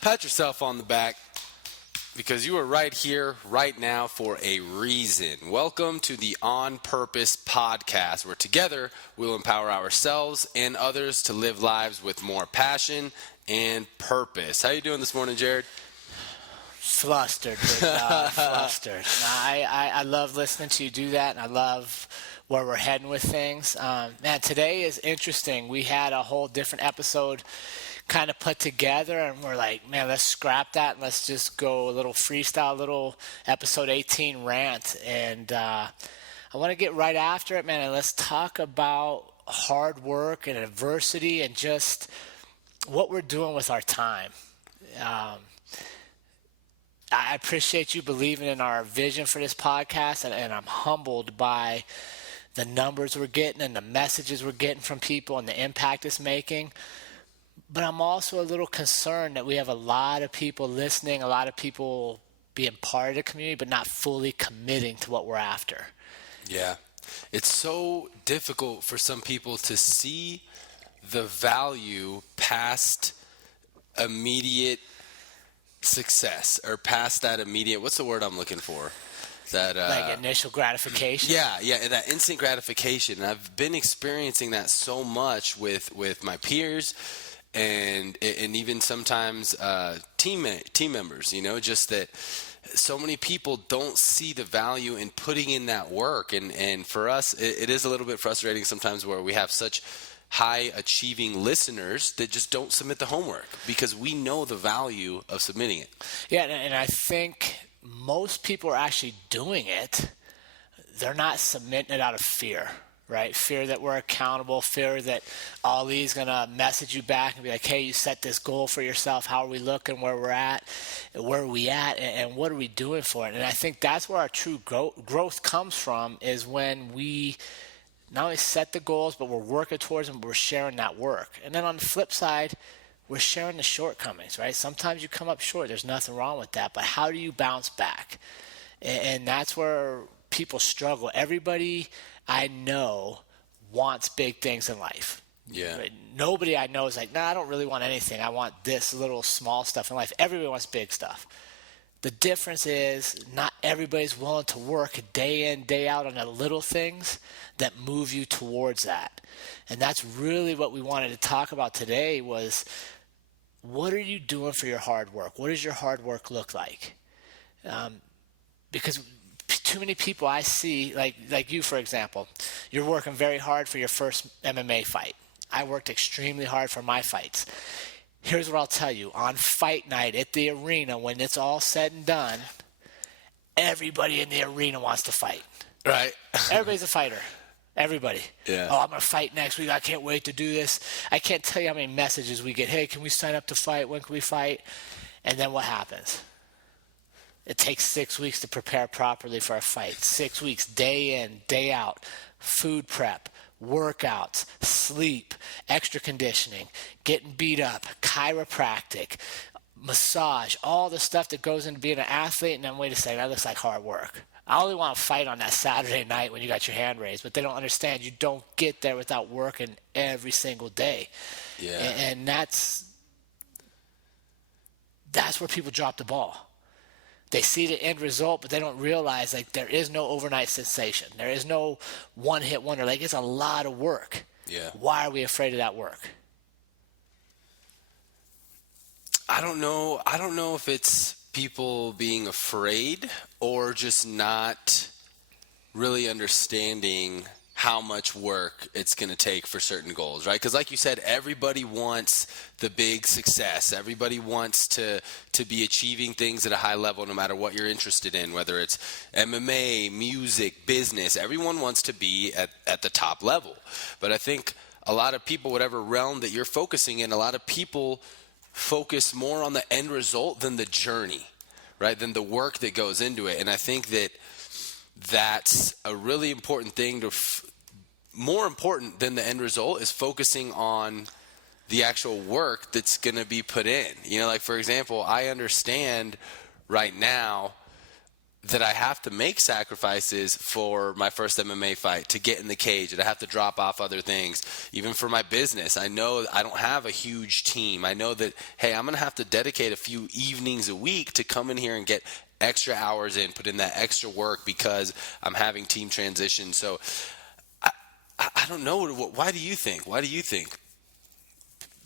Pat yourself on the back because you are right here, right now for a reason. Welcome to the On Purpose podcast, where together we'll empower ourselves and others to live lives with more passion and purpose. How you doing this morning, Jared? Flustered, flustered. I love listening to you do that, and I love where we're heading with things. Man, today is interesting. We had a whole different episode kind of put together, and we're like, man, let's scrap that and let's just go a little freestyle, little episode 18 rant. And I want to get right after it, man, and let's talk about hard work and adversity and just what we're doing with our time. I appreciate you believing in our vision for this podcast, and I'm humbled by the numbers we're getting and the messages we're getting from people and the impact it's making. But I'm also a little concerned that we have a lot of people listening, a lot of people being part of the community, but not fully committing to what we're after. Yeah. It's so difficult for some people to see the value past immediate success, or past that immediate, what's the word I'm looking for? That like initial gratification. Yeah, that instant gratification. And I've been experiencing that so much with my peers and even sometimes team members. You know, just that so many people don't see the value in putting in that work. And for us, it is a little bit frustrating sometimes where we have such high achieving listeners that just don't submit the homework because we know the value of submitting it. Yeah, and I think most people are actually doing it. They're not submitting it out of fear, right? Fear that we're accountable, fear that Ali's going to message you back and be like, hey, you set this goal for yourself. How are we looking, where we're at, where are we at, and what are we doing for it? And I think that's where our true growth comes from, is when we not only set the goals, but we're working towards them, but we're sharing that work. And then on the flip side, we're sharing the shortcomings, right? Sometimes you come up short. There's nothing wrong with that. But how do you bounce back? And that's where people struggle. Everybody I know wants big things in life. Yeah. Right? Nobody I know is like, I don't really want anything. I want this little small stuff in life. Everybody wants big stuff. The difference is not everybody's willing to work day in, day out on the little things that move you towards that. And that's really what we wanted to talk about today was, what are you doing for your hard work? What does your hard work look like? Because too many people I see, like you, for example, you're working very hard for your first MMA fight. I worked extremely hard for my fights. Here's what I'll tell you. On fight night at the arena, when it's all said and done, everybody in the arena wants to fight. Right. Everybody's a fighter. Everybody. Yeah. Oh, I'm going to fight next week. I can't wait to do this. I can't tell you how many messages we get. Hey, can we sign up to fight? When can we fight? And then what happens? It takes 6 weeks to prepare properly for a fight. 6 weeks, day in, day out. Food prep, workouts, sleep, extra conditioning, getting beat up, chiropractic, massage, all the stuff that goes into being an athlete. And then wait a second, that looks like hard work. I only want to fight on that Saturday night when you got your hand raised, but they don't understand you don't get there without working every single day. Yeah. And that's where people drop the ball. They see the end result, but they don't realize like there is no overnight sensation. There is no one-hit wonder. Like, it's a lot of work. Yeah. Why are we afraid of that work? I don't know if it's people being afraid or just not really understanding how much work it's going to take for certain goals, right? Because like you said, everybody wants the big success. Everybody wants to be achieving things at a high level no matter what you're interested in, whether it's MMA, music, business. Everyone wants to be at the top level. But I think a lot of people, whatever realm that you're focusing in, a lot of people focus more on the end result than the journey, right? Than the work that goes into it. And I think that's a really important thing more important than the end result is focusing on the actual work that's going to be put in. You know, like, for example, I understand right now that I have to make sacrifices for my first MMA fight to get in the cage, and I have to drop off other things. Even for my business, I know I don't have a huge team. I know that, hey, I'm going to have to dedicate a few evenings a week to come in here and get extra hours in, put in that extra work because I'm having team transition. So I don't know. Why do you think? Why do you think?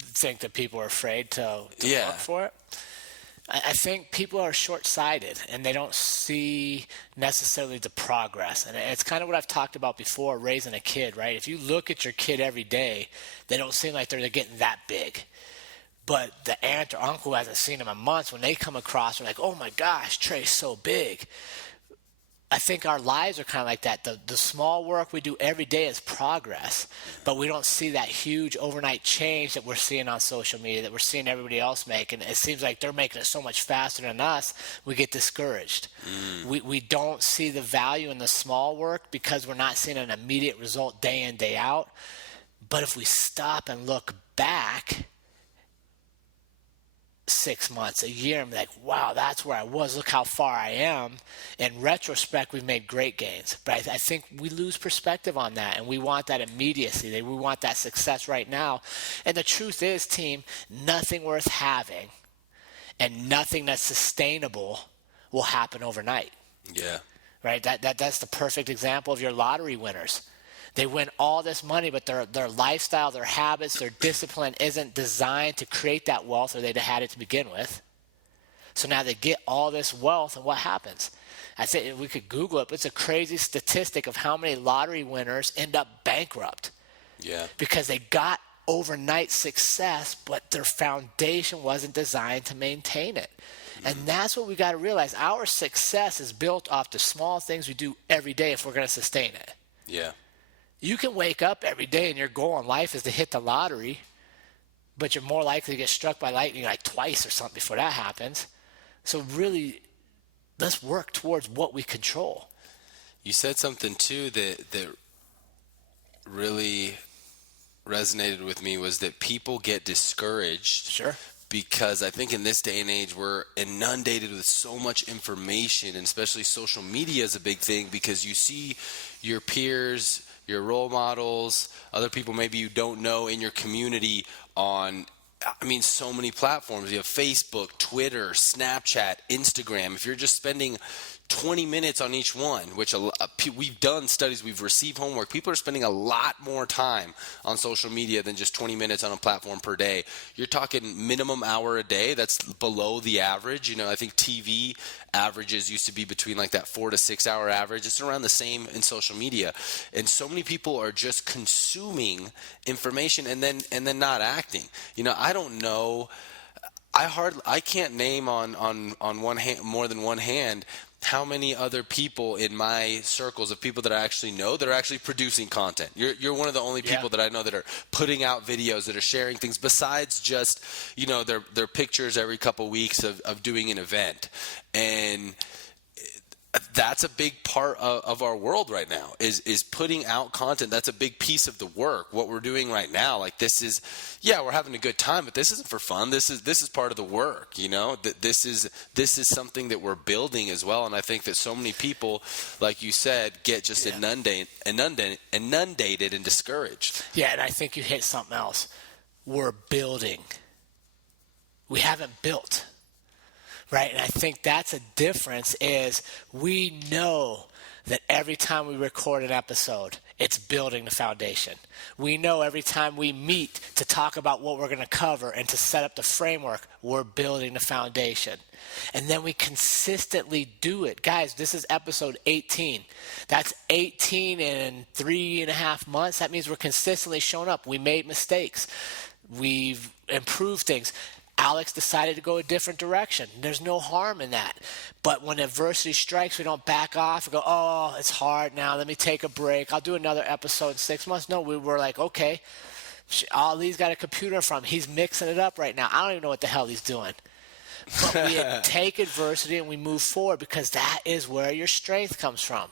Think that people are afraid to Yeah. work for it? I think people are short-sighted and they don't see necessarily the progress. And it's kind of what I've talked about before, raising a kid, right? If you look at your kid every day, they don't seem like they're getting that big. But the aunt or uncle who hasn't seen them in months, when they come across, they're like, oh my gosh, Trey's so big. I think our lives are kind of like that. The small work we do every day is progress, but we don't see that huge overnight change that we're seeing on social media, that we're seeing everybody else make. And it seems like they're making it so much faster than us, we get discouraged. We don't see the value in the small work because we're not seeing an immediate result day in, day out. But if we stop and look back 6 months, a year, and be like, wow, that's where I was. Look how far I am. In retrospect, we've made great gains. But I think we lose perspective on that, and we want that immediacy. We want that success right now. And the truth is, team, nothing worth having and nothing that's sustainable will happen overnight. Yeah. Right? That's the perfect example of your lottery winners. They win all this money, but their lifestyle, their habits, their discipline isn't designed to create that wealth, or they'd have had it to begin with. So now they get all this wealth, and what happens? I say we could Google it, but it's a crazy statistic of how many lottery winners end up bankrupt. Yeah. Because they got overnight success, but their foundation wasn't designed to maintain it. And that's what we got to realize. Our success is built off the small things we do every day if we're going to sustain it. Yeah. You can wake up every day and your goal in life is to hit the lottery, but you're more likely to get struck by lightning like twice or something before that happens. So really, let's work towards what we control. You said something too that really resonated with me, was that people get discouraged. Sure. Because I think in this day and age, we're inundated with so much information, and especially social media is a big thing, because you see your peers, your role models, other people maybe you don't know in your community on, so many platforms. You have Facebook, Twitter, Snapchat, Instagram. If you're just spending 20 minutes on each one, which we've done studies, we've received homework. People are spending a lot more time on social media than just 20 minutes on a platform per day. You're talking minimum hour a day. That's below the average. I think TV averages used to be between like that 4 to 6 hour average. It's around the same in social media. And so many people are just consuming information and then not acting. I don't know. I can't name on one hand, more than one hand, how many other people in my circles of people that I actually know that are actually producing content. You're one of the only people that I know that are putting out videos, that are sharing things besides just, their pictures every couple weeks of doing an event. And that's a big part of our world right now is putting out content. That's a big piece of the work. What we're doing right now, like this is, we're having a good time, but this isn't for fun. This is part of the work. This is something that we're building as well. And I think that so many people, like you said, get just inundated and discouraged. Yeah, and I think you hit something else. We're building. We haven't built. Right, and I think that's a difference is we know that every time we record an episode, it's building the foundation. We know every time we meet to talk about what we're going to cover and to set up the framework, we're building the foundation. And then we consistently do it. Guys, this is episode 18. That's 18 in 3.5 months. That means we're consistently showing up. We made mistakes. We've improved things. Alex decided to go a different direction. There's no harm in that. But when adversity strikes, we don't back off and go, oh, it's hard now. Let me take a break. I'll do another episode in 6 months. No, we were like, okay, Ali's got a computer in front of him. He's mixing it up right now. I don't even know what the hell he's doing. But we take adversity and we move forward because that is where your strength comes from.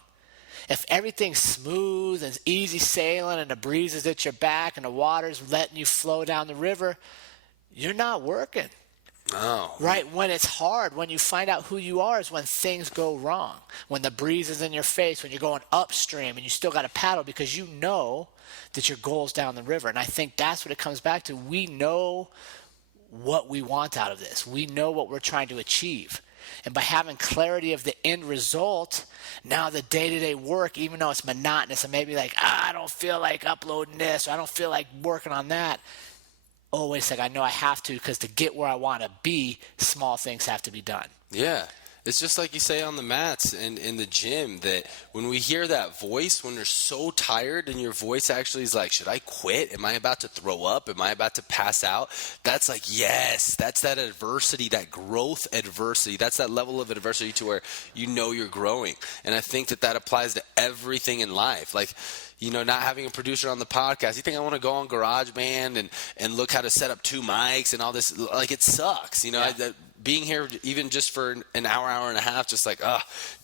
If everything's smooth and easy sailing and the breeze is at your back and the water's letting you flow down the river, you're not working. Oh. Right? When it's hard, when you find out who you are is when things go wrong. When the breeze is in your face, when you're going upstream and you still got to paddle because you know that your goal's down the river. And I think that's what it comes back to. We know what we want out of this. We know what we're trying to achieve. And by having clarity of the end result, now the day-to-day work, even though it's monotonous and maybe like, I don't feel like uploading this, or I don't feel like working on that. Oh, wait a second, I know I have to, because to get where I want to be, small things have to be done. Yeah. It's just like you say on the mats and in the gym, that when we hear that voice, when you're so tired and your voice actually is like, should I quit? Am I about to throw up? Am I about to pass out? That's like, yes, that's that adversity, that growth adversity. That's that level of adversity to where you know you're growing. And I think that applies to everything in life. Like, you know, not having a producer on the podcast. You think I want to go on GarageBand and look how to set up 2 mics and all this? Like, it sucks. You know, Yeah. being here even just for an hour and a half, just like,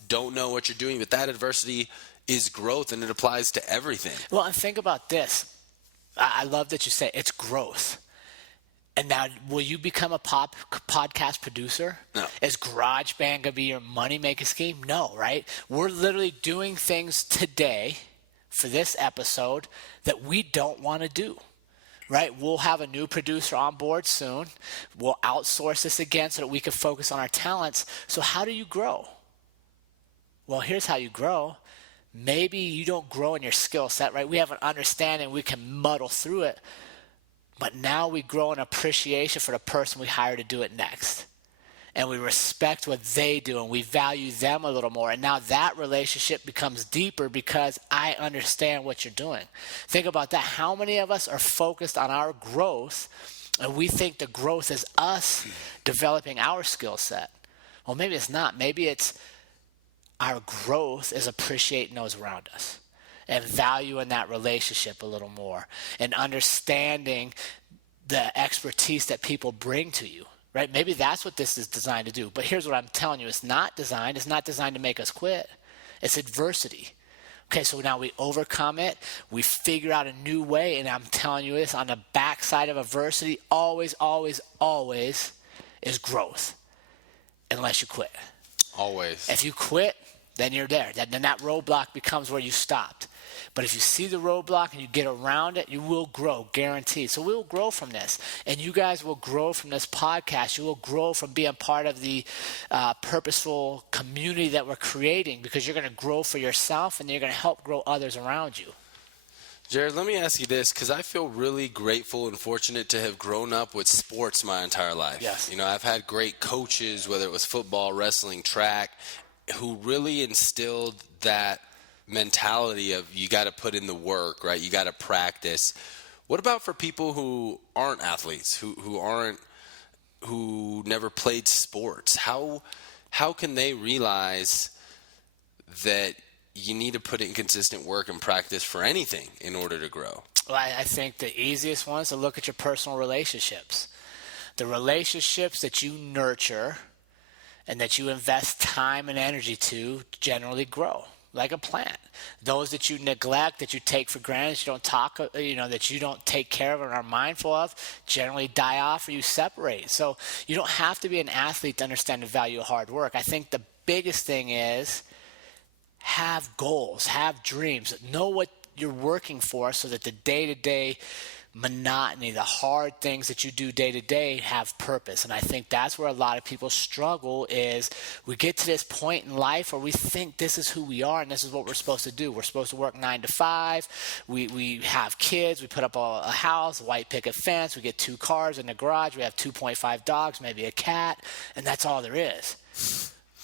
don't know what you're doing. But that adversity is growth, and it applies to everything. Well, and think about this. I love that you say it's growth. And now, will you become a podcast producer? No. Is GarageBand going to be your money-making scheme? No, right? We're literally doing things today for this episode that we don't want to do. Right? We'll have a new producer on board soon. We'll outsource this again so that we can focus on our talents. So how do you grow? Well, here's how you grow. Maybe you don't grow in your skill set, right? We have an understanding. We can muddle through it. But now we grow an appreciation for the person we hire to do it next. And we respect what they do, and we value them a little more. And now that relationship becomes deeper because I understand what you're doing. Think about that. How many of us are focused on our growth, and we think the growth is us developing our skill set? Well, maybe it's not. Maybe it's our growth is appreciating those around us and valuing that relationship a little more and understanding the expertise that people bring to you. Right? Maybe that's what this is designed to do. But here's what I'm telling you. It's not designed to make us quit. It's adversity. Okay, so now we overcome it. We figure out a new way. And I'm telling you this, on the backside of adversity, always, always, always is growth. Unless you quit. Always. If you quit, then you're there. Then that roadblock becomes where you stopped. But if you see the roadblock and you get around it, you will grow, guaranteed. So we'll grow from this. And you guys will grow from this podcast. You will grow from being part of the purposeful community that we're creating, because you're going to grow for yourself and you're going to help grow others around you. Jared, let me ask you this, because I feel really grateful and fortunate to have grown up with sports my entire life. Yes. You know, I've had great coaches, whether it was football, wrestling, track, who really instilled that mentality of you got to put in the work, right? You got to practice. What about for people who aren't athletes, who never played sports? How can they realize that you need to put in consistent work and practice for anything in order to grow? Well, I think the easiest one is to look at your personal relationships. The relationships that you nurture and that you invest time and energy to generally grow. Like a plant. Those that you neglect, that you take for granted, that you don't take care of and are mindful of, generally die off or you separate. So you don't have to be an athlete to understand the value of hard work. I think the biggest thing is have goals, have dreams, know what you're working for, so that the day-to-day monotony, the hard things that you do day to day, have purpose. And I think that's where a lot of people struggle, is we get to this point in life where we think this is who we are and this is what we're supposed to do. We're supposed to work 9 to 5. We have kids. We put up a house, a white picket fence. We get 2 cars in the garage. We have 2.5 dogs, maybe a cat, and that's all there is.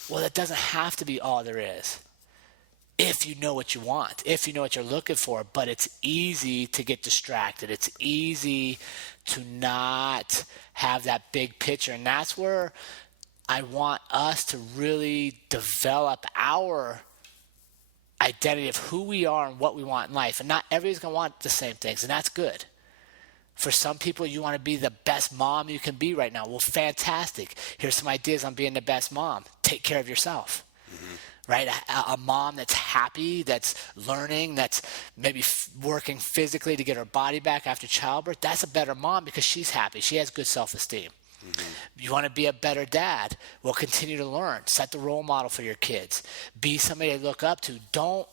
Well, that doesn't have to be all there is. If you know what you want, if you know what you're looking for. But it's easy to get distracted. It's easy to not have that big picture. And that's where I want us to really develop our identity of who we are and what we want in life. And not everybody's going to want the same things, and that's good. For some people, you want to be the best mom you can be right now. Well, fantastic. Here's some ideas on being the best mom. Take care of yourself. Mm-hmm. Right? A mom that's happy, that's learning, that's maybe working physically to get her body back after childbirth, that's a better mom because she's happy. She has good self-esteem. You want to be a better dad? Well, continue to learn. Set the role model for your kids. Be somebody they look up to. Don't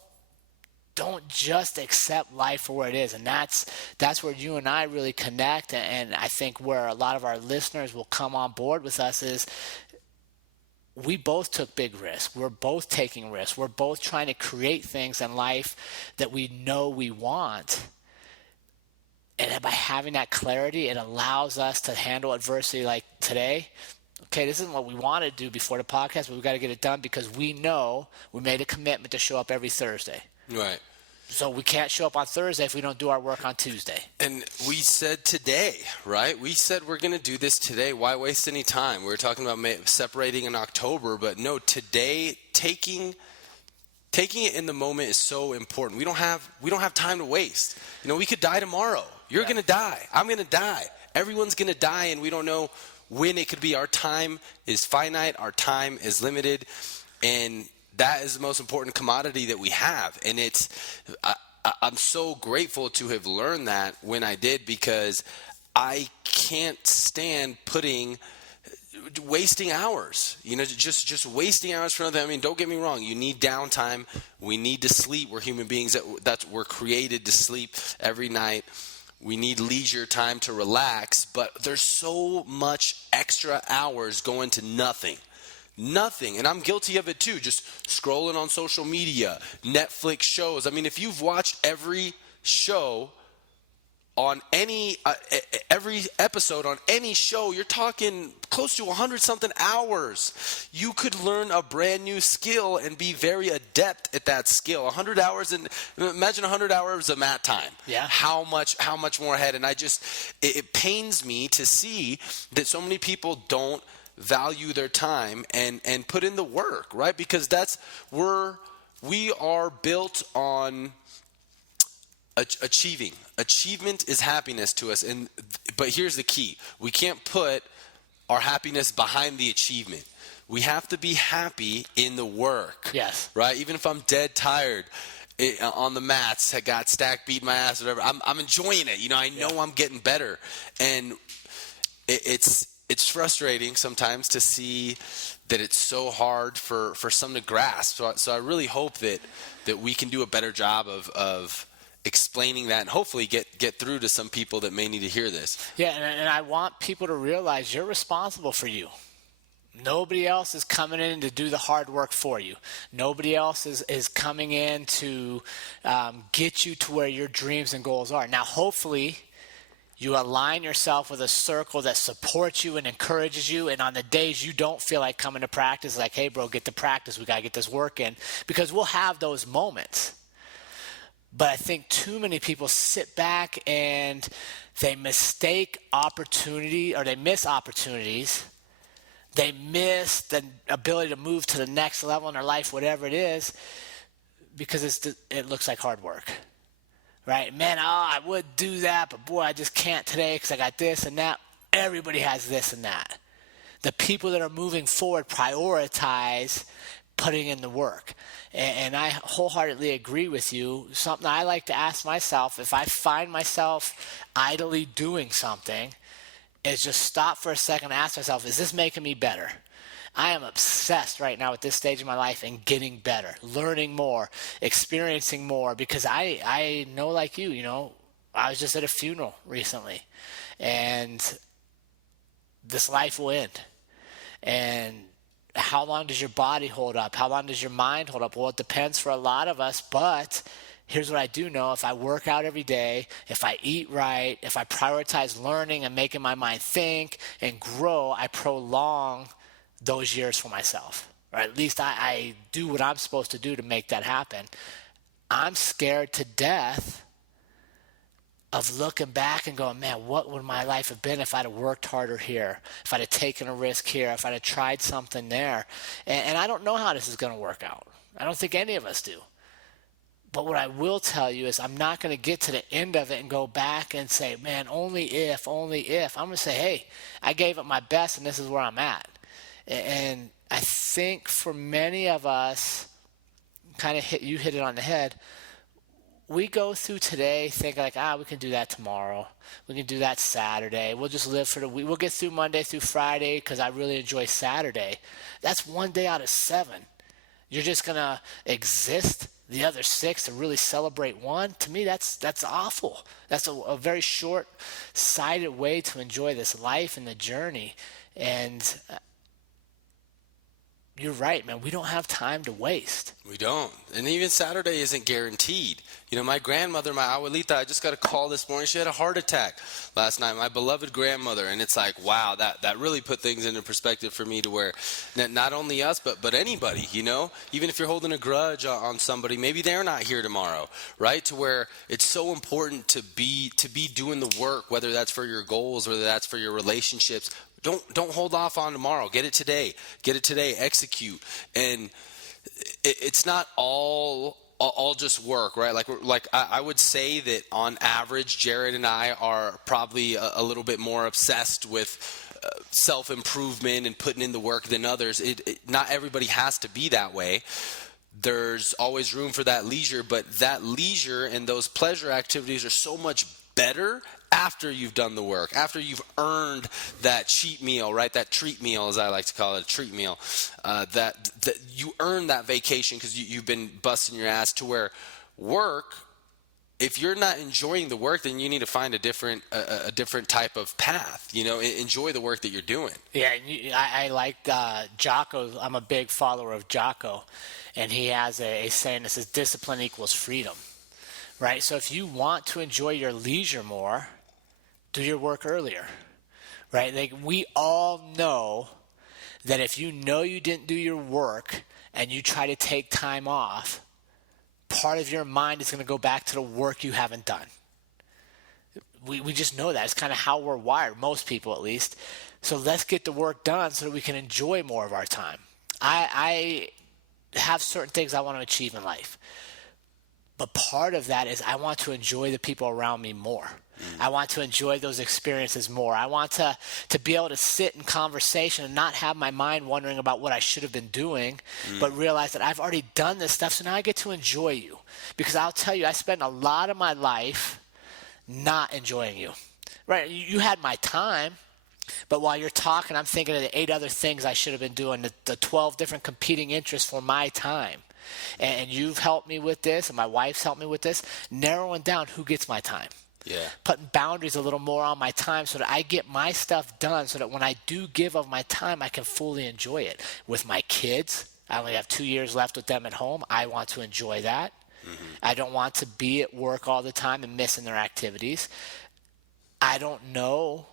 just accept life for where it is. And that's where you and I really connect. And I think where a lot of our listeners will come on board with us is we both took big risks. We're both taking risks. We're both trying to create things in life that we know we want. And by having that clarity, it allows us to handle adversity like today. Okay, this isn't what we want to do before the podcast, but we've got to get it done because we know we made a commitment to show up every Thursday. Right. So we can't show up on Thursday if we don't do our work on Tuesday. And we said today, right? We said we're going to do this today. Why waste any time? We were talking about separating in October, but no, today, taking it in the moment is so important. We don't have time to waste. We could die tomorrow. You're going to die. I'm going to die. Everyone's going to die, and we don't know when it could be. Our time is finite. Our time is limited, and that is the most important commodity that we have. And I'm so grateful to have learned that when I did, because I can't stand wasting hours, just wasting hours for nothing. I mean, don't get me wrong. You need downtime. We need to sleep. We're human beings. We're created to sleep every night. We need leisure time to relax. But there's so much extra hours going to nothing. Nothing. And I'm guilty of it too. Just scrolling on social media, Netflix shows. I mean, if you've watched every show on every episode on any show, you're talking close to 100-something hours. You could learn a brand new skill and be very adept at that skill. 100 hours, and imagine 100 hours of mat time. Yeah. How much more ahead? And it pains me to see that so many people don't value their time and put in the work, right? Because we are built on achieving. Achievement is happiness to us, but here's the key: we can't put our happiness behind the achievement. We have to be happy in the work. Yes. Right. Even if I'm dead tired on the mats, I got stacked, beat my ass, whatever. I'm enjoying it. I know I'm getting better, and it's frustrating sometimes to see that it's so hard for some to grasp. So I really hope that we can do a better job of explaining that and hopefully get through to some people that may need to hear this. Yeah, and I want people to realize you're responsible for you. Nobody else is coming in to do the hard work for you. Nobody else is coming in to get you to where your dreams and goals are. Now, hopefully, you align yourself with a circle that supports you and encourages you. And on the days you don't feel like coming to practice, like, hey, bro, get to practice. We got to get this work in. Because we'll have those moments. But I think too many people sit back and they mistake opportunity, or they miss opportunities. They miss the ability to move to the next level in their life, whatever it is, because it looks like hard work. Right? Man, I would do that, but boy, I just can't today because I got this and that. Everybody has this and that. The people that are moving forward prioritize putting in the work. And I wholeheartedly agree with you. Something I like to ask myself, if I find myself idly doing something, is just stop for a second and ask myself, is this making me better? I am obsessed right now at this stage of my life in getting better, learning more, experiencing more, because I know, like you, I was just at a funeral recently, and this life will end. And how long does your body hold up? How long does your mind hold up? Well, it depends for a lot of us, but here's what I do know. If I work out every day, if I eat right, if I prioritize learning and making my mind think and grow, I prolong those years for myself. Or at least I do what I'm supposed to do to make that happen. I'm scared to death of looking back and going, man, what would my life have been if I'd have worked harder here, if I'd have taken a risk here, if I'd have tried something there. And I don't know how this is going to work out. I don't think any of us do. But what I will tell you is I'm not going to get to the end of it and go back and say, man, only if. I'm going to say, hey, I gave it my best and this is where I'm at. And I think for many of us, you hit it on the head, we go through today thinking like, we can do that tomorrow. We can do that Saturday. We'll just live for the week. We'll get through Monday through Friday because I really enjoy Saturday. That's one day out of 7. You're just going to exist the other 6 to really celebrate one. To me, that's awful. That's a very short-sighted way to enjoy this life and the journey. And you're right, man. We don't have time to waste. We don't. And even Saturday isn't guaranteed. My grandmother, my abuelita, I just got a call this morning. She had a heart attack last night, my beloved grandmother. And it's like, wow, that really put things into perspective for me to where not only us, but anybody, even if you're holding a grudge on somebody, maybe they're not here tomorrow, right? To where it's so important to be doing the work, whether that's for your goals, whether that's for your relationships. Don't hold off on tomorrow. Get it today. Execute. And it's not all just work, right? Like I would say that on average, Jared and I are probably a little bit more obsessed with self-improvement and putting in the work than others. Not everybody has to be that way. There's always room for that leisure, but that leisure and those pleasure activities are so much better after you've done the work, after you've earned that cheat meal, right? That treat meal, as I like to call it, a treat meal. That you earn that vacation because you've been busting your ass. To where work, if you're not enjoying the work, then you need to find a different type of path. Enjoy the work that you're doing. Yeah, I like Jocko. I'm a big follower of Jocko, and he has a saying that says discipline equals freedom. Right? So if you want to enjoy your leisure more, do your work earlier. Right? Like, we all know that if you know you didn't do your work and you try to take time off, part of your mind is going to go back to the work you haven't done. We just know that. It's kind of how we're wired, most people at least. So let's get the work done so that we can enjoy more of our time. I have certain things I want to achieve in life. But part of that is I want to enjoy the people around me more. I want to enjoy those experiences more. I want to be able to sit in conversation and not have my mind wondering about what I should have been doing, but realize that I've already done this stuff, so now I get to enjoy you. Because I'll tell you, I spent a lot of my life not enjoying you. Right? You had my time, but while you're talking, I'm thinking of the 8 other things I should have been doing, the 12 different competing interests for my time. And you've helped me with this, and my wife's helped me with this, narrowing down who gets my time. Yeah. Putting boundaries a little more on my time so that I get my stuff done so that when I do give of my time, I can fully enjoy it. With my kids, I only have 2 years left with them at home. I want to enjoy that. Mm-hmm. I don't want to be at work all the time and missing their activities. I don't know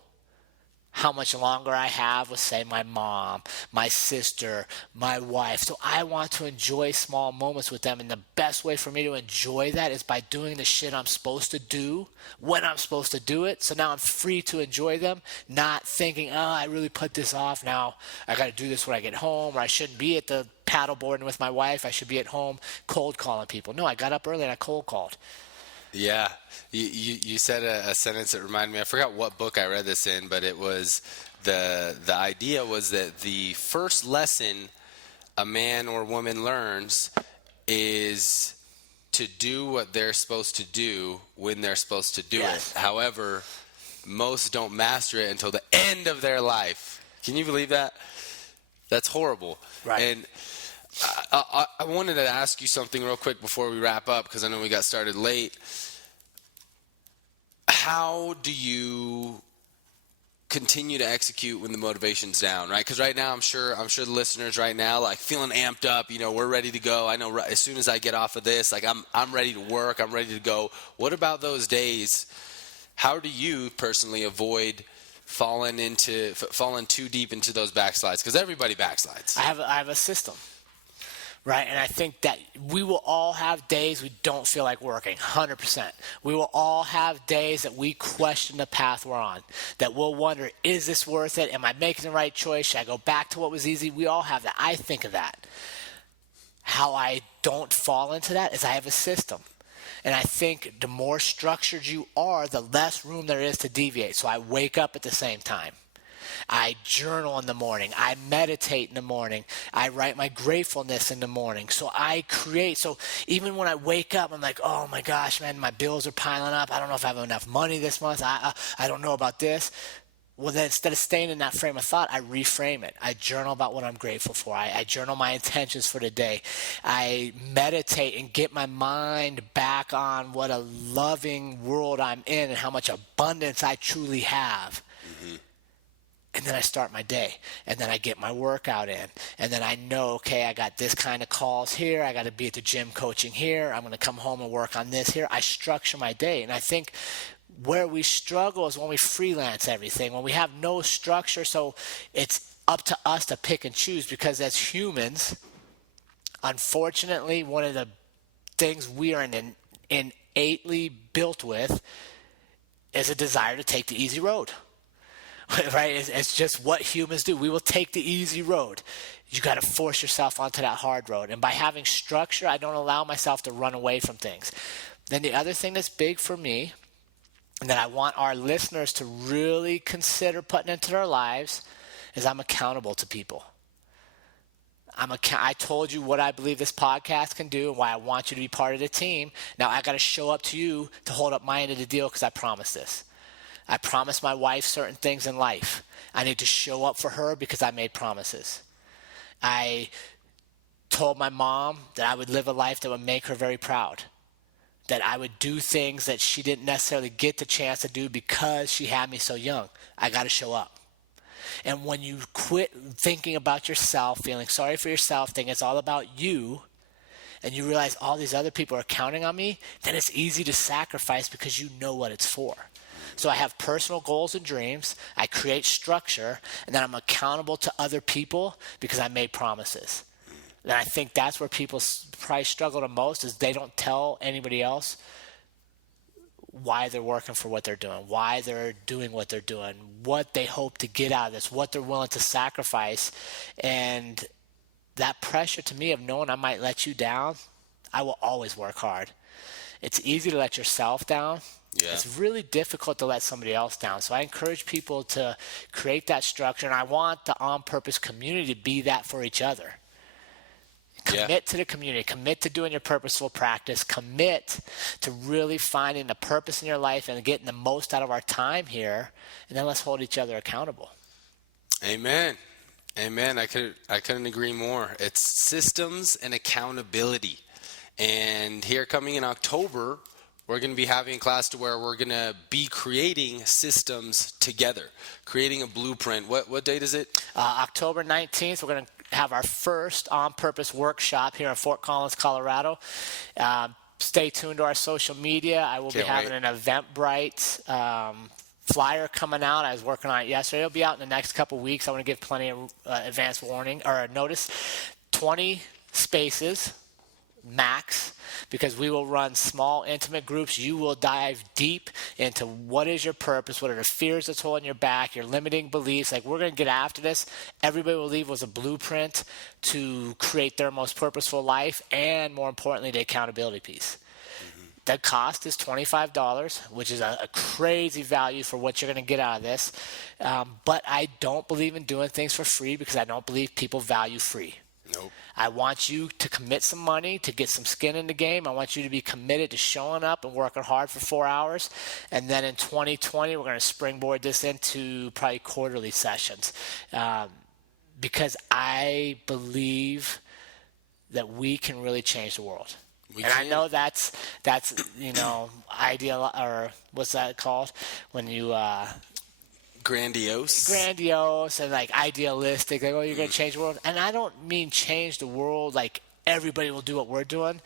how much longer I have with, say, my mom, my sister, my wife. So I want to enjoy small moments with them. And the best way for me to enjoy that is by doing the shit I'm supposed to do when I'm supposed to do it. So now I'm free to enjoy them, not thinking, I really put this off. Now I got to do this when I get home, or I shouldn't be at the paddleboarding with my wife. I should be at home cold calling people. No, I got up early and I cold called. Yeah, you said a sentence that reminded me. I forgot what book I read this in, but it was the idea was that the first lesson a man or woman learns is to do what they're supposed to do when they're supposed to do it. However, most don't master it until the end of their life. Can you believe that? That's horrible. Right. And I wanted to ask you something real quick before we wrap up, because I know we got started late. How do you continue to execute when the motivation's down, right? Because right now, I'm sure the listeners right now, like, feeling amped up. We're ready to go. I know as soon as I get off of this, like, I'm ready to work. I'm ready to go. What about those days? How do you personally avoid falling too deep into those backslides? Because everybody backslides. I have a system. Right, and I think that we will all have days we don't feel like working, 100%. We will all have days that we question the path we're on, that we'll wonder, is this worth it? Am I making the right choice? Should I go back to what was easy? We all have that. I think of that. How I don't fall into that is I have a system. And I think the more structured you are, the less room there is to deviate. So I wake up at the same time. I journal in the morning. I meditate in the morning. I write my gratefulness in the morning. So I create. So even when I wake up, I'm like, oh my gosh, man, my bills are piling up. I don't know if I have enough money this month. I don't know about this. Well, then instead of staying in that frame of thought, I reframe it. I journal about what I'm grateful for. I journal my intentions for the day. I meditate and get my mind back on what a loving world I'm in and how much abundance I truly have. And then I start my day, and then I get my workout in, and then I know, okay, I got this kind of calls here. I got to be at the gym coaching here. I'm going to come home and work on this here. I structure my day, and I think where we struggle is when we freelance everything, when we have no structure. So it's up to us to pick and choose, because as humans, unfortunately, one of the things we are innately built with is a desire to take the easy road. Right? It's just what humans do. We will take the easy road. You got to force yourself onto that hard road. And by having structure, I don't allow myself to run away from things. Then the other thing that's big for me, and that I want our listeners to really consider putting into their lives, is I'm accountable to people. I told you what I believe this podcast can do and why I want you to be part of the team. Now I got to show up to you to hold up my end of the deal, because I promised this. I promised my wife certain things in life. I need to show up for her because I made promises. I told my mom that I would live a life that would make her very proud, that I would do things that she didn't necessarily get the chance to do because she had me so young. I got to show up. And when you quit thinking about yourself, feeling sorry for yourself, thinking it's all about you, and you realize all these other people are counting on me, then it's easy to sacrifice because you know what it's for. So I have personal goals and dreams, I create structure, and then I'm accountable to other people because I made promises. And I think that's where people probably struggle the most, is they don't tell anybody else why they're working for what they're doing, why they're doing what they're doing, what they hope to get out of this, what they're willing to sacrifice. And that pressure to me of knowing I might let you down, I will always work hard. It's easy to let yourself down. Yeah. It's really difficult to let somebody else down. So I encourage people to create that structure, and I want the On Purpose community to be that for each other. Commit to the community. Commit to doing your purposeful practice. Commit to really finding the purpose in your life and getting the most out of our time here. And then let's hold each other accountable. Amen. Amen. I couldn't agree more. It's systems and accountability. And here coming in October, we're going to be having a class to where we're going to be creating systems together, creating a blueprint. What date is it? October 19th, we're going to have our first On Purpose workshop here in Fort Collins, Colorado. Stay tuned to our social media. I will be having an Eventbrite flyer coming out. I was working on it yesterday. It'll be out in the next couple weeks. I want to give plenty of advance warning or notice. 20 spaces max, because we will run small, intimate groups. You will dive deep into what is your purpose, what are the fears that's holding you back, your limiting beliefs. Like, we're going to get after this. Everybody will leave with a blueprint to create their most purposeful life, and more importantly, the accountability piece. The cost is $25, which is a crazy value for what you're going to get out of this. But I don't believe in doing things for free, because I don't believe people value free. Nope. I want you to commit some money to get some skin in the game. I want you to be committed to showing up and working hard for 4 hours. And then in 2020, we're going to springboard this into probably quarterly sessions, because I believe that we can really change the world. I know that's ideal, or what's that called when you grandiose and like idealistic, like, oh, you're going to change the world. And I don't mean change the world like everybody will do what we're doing,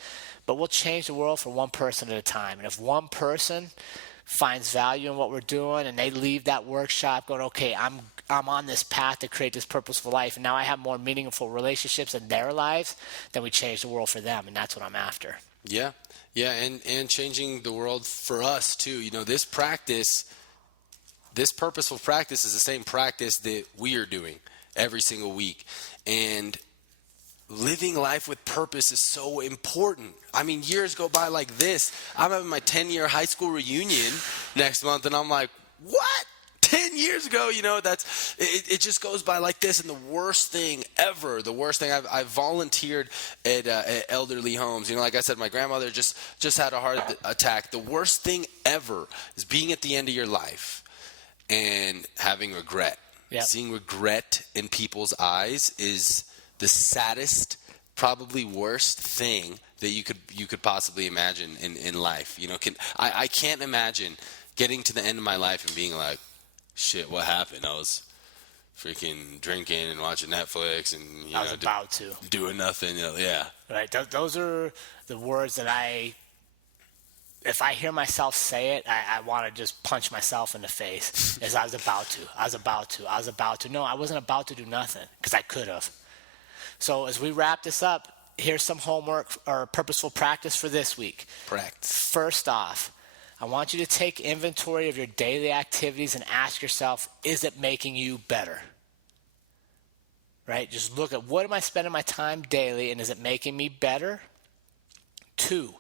but we'll change the world for one person at a time. And if one person finds value in what we're doing and they leave that workshop going, okay, I'm on this path to create this purposeful life, and now I have more meaningful relationships in their lives, then we change the world for them, and that's what I'm after. Yeah, and changing the world for us too. This practice, this purposeful practice, is the same practice that we are doing every single week. And living life with purpose is so important. I mean, years go by like this. I'm having my 10-year high school reunion next month, and I'm like, what? 10 years ago, that's it just goes by like this. And the worst thing ever, I've volunteered at elderly homes. Like I said, my grandmother just had a heart attack. The worst thing ever is being at the end of your life and having regret. Yep. Seeing regret in people's eyes is the saddest, probably worst thing that you could possibly imagine in life. I can't imagine getting to the end of my life and being like, shit, what happened? I was freaking drinking and watching Netflix and I was about to doing nothing. Yeah. Right. Those are the words that if I hear myself say it, I want to just punch myself in the face. As I was about to. No, I wasn't about to do nothing because I could have. So as we wrap this up, here's some homework or purposeful practice for this week. Practice. First off, I want you to take inventory of your daily activities and ask yourself, is it making you better? Right? Just look at, what am I spending my time daily, and is it making me better? 2,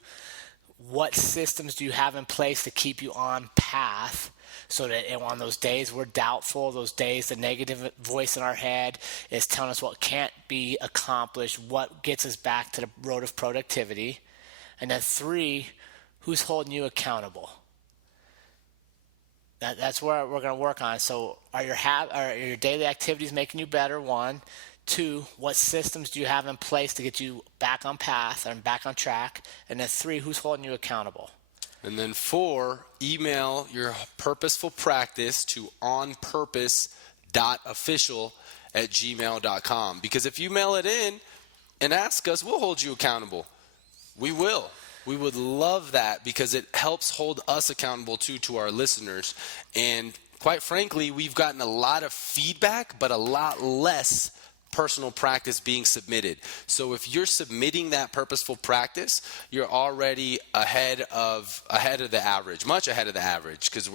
what systems do you have in place to keep you on path so that on those days we're doubtful, those days the negative voice in our head is telling us what can't be accomplished, what gets us back to the road of productivity? And then 3, who's holding you accountable? That's where we're going to work on. So are your daily activities making you better? 1. 2, what systems do you have in place to get you back on path and back on track? And then 3, who's holding you accountable? And then 4, email your purposeful practice to onpurpose.official@gmail.com. Because if you mail it in and ask us, we'll hold you accountable. We will. We would love that because it helps hold us accountable to our listeners. And quite frankly, we've gotten a lot of feedback, but a lot less personal practice being submitted. So if you're submitting that purposeful practice, you're already ahead of the average, much ahead of the average, because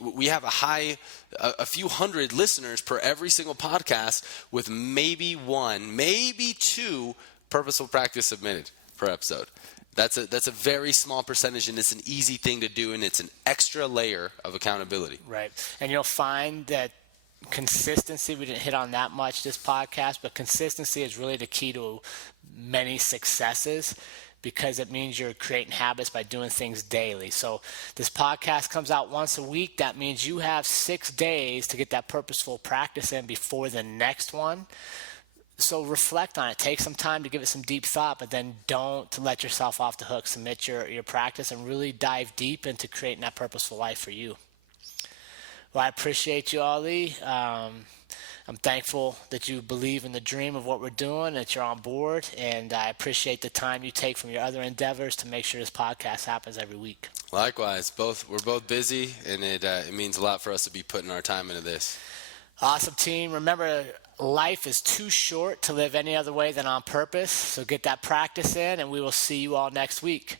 we have a few hundred listeners per every single podcast with maybe 1, maybe 2 purposeful practice submitted per episode. That's a very small percentage, and it's an easy thing to do, and it's an extra layer of accountability. Right. And you'll find that consistency, we didn't hit on that much this podcast, but consistency is really the key to many successes because it means you're creating habits by doing things daily. So this podcast comes out once a week. That means you have 6 days to get that purposeful practice in before the next one. So reflect on it. Take some time to give it some deep thought, but then don't let yourself off the hook. Submit your practice and really dive deep into creating that purposeful life for you. Well, I appreciate you, Ali. I'm thankful that you believe in the dream of what we're doing, that you're on board, and I appreciate the time you take from your other endeavors to make sure this podcast happens every week. Likewise. We're both busy, and it means a lot for us to be putting our time into this. Awesome, team. Remember, life is too short to live any other way than on purpose, so get that practice in, and we will see you all next week.